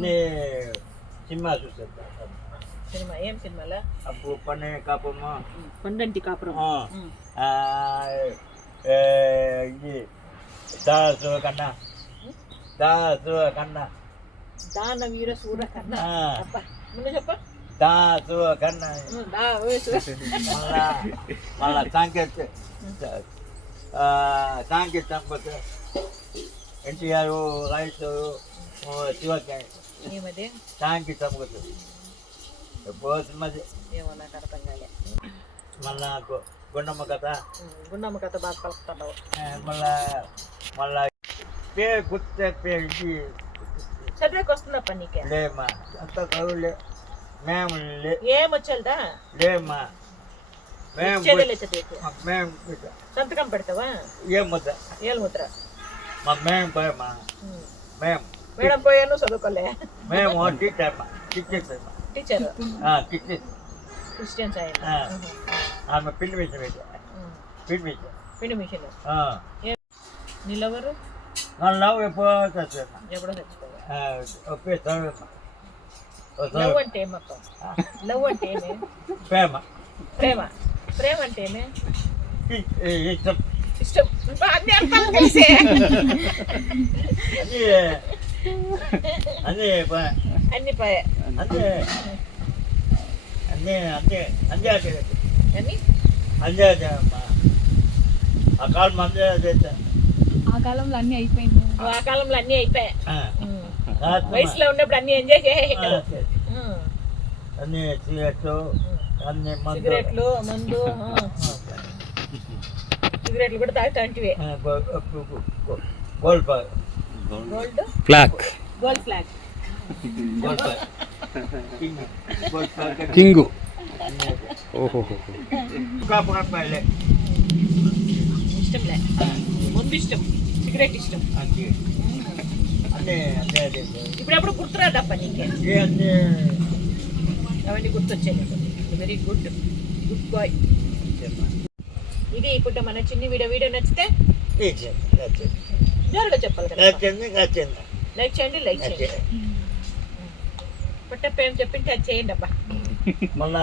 అన్ని cinema చూసేస్తా. Cinema ఏం సినిమాలా? అప్పుడు పన్నే కాపము, పండంటి కాపురం, ఇది దాసు కన్నా, దాసు కన్నా, దాన వీర సూర కన్నా. ముందు చెప్ప. దాసు కన్నా మళ్ళా సాంకేతిక సంపత్, ఎన్టీఆర్, రైస్, శివకాయ సాంకేతిక సంపత్ మధ్య ఏమో నాకు అర్థం కాలే. మళ్ళా గుండమ్మ కథ, గుండమ్మ కథ బాగా పలుకుతున్నావు. మళ్ళా పేరు గుర్తే పేరు ఇది చదివేకి వస్తుందప్ప నీకే? లేమ్మా, అంత చదువులే మేము ఏమొచ్చేదా? లేమ్మా, మేము సంతకం పెడతావా? ఏం ముద్ద ఏళ్ళు ముద్ర మేము పోయమ్మా, మేము మేడం పోయాను చదువుకోలే. మేము టీచర్ టీచర్ కిచెన్ క్రిస్టియన్స్ ఆయన. ఆమె పిండి మిషన్ పిండి మిషన్. నీళ్ళెవరు? లవ్ ఎప్పుడో ఎప్పుడో చచ్చిపోయా. లవ్ అంటే ఏమక్క? లవ్ అంటే ఏమే? ప్రేమ. ప్రేమ ప్రేమ అంటే ఏమే? ఇష్టం. ఇష్టం. అన్ని అర్థాలు కలిసే. అన్ని పాయ ఆ కాలంలో అన్ని అయిపోయింది. ఆ కాలంలో అన్ని అయిపోయాయి. వయసులో ఉన్నప్పుడు అన్ని ఎంజాయ్ చేయాలి. అన్ని సిగరెట్లు, మందు, సిగరెట్లు కూడా తాగుతాంటివి. Gold Flake, Gold Flake, king. ఓహో, ఇష్టంలే. ముందు ఇష్టం, సిగరెట్ ఇష్టం. ఇప్పుడు ఎప్పుడు గుర్తురాదప్ప నీకే? అవన్నీ గుర్తొచ్చాయి. Very good, good boy. ఇది ఇప్పుడు మన చిన్ని వీడియో నచ్చితే జోరుగా చెప్పాలి కదా. లైక్ చేయండి. పుట్టప్ప ఏం చెప్పింటే అది చేయండి అబ్బా. మళ్ళా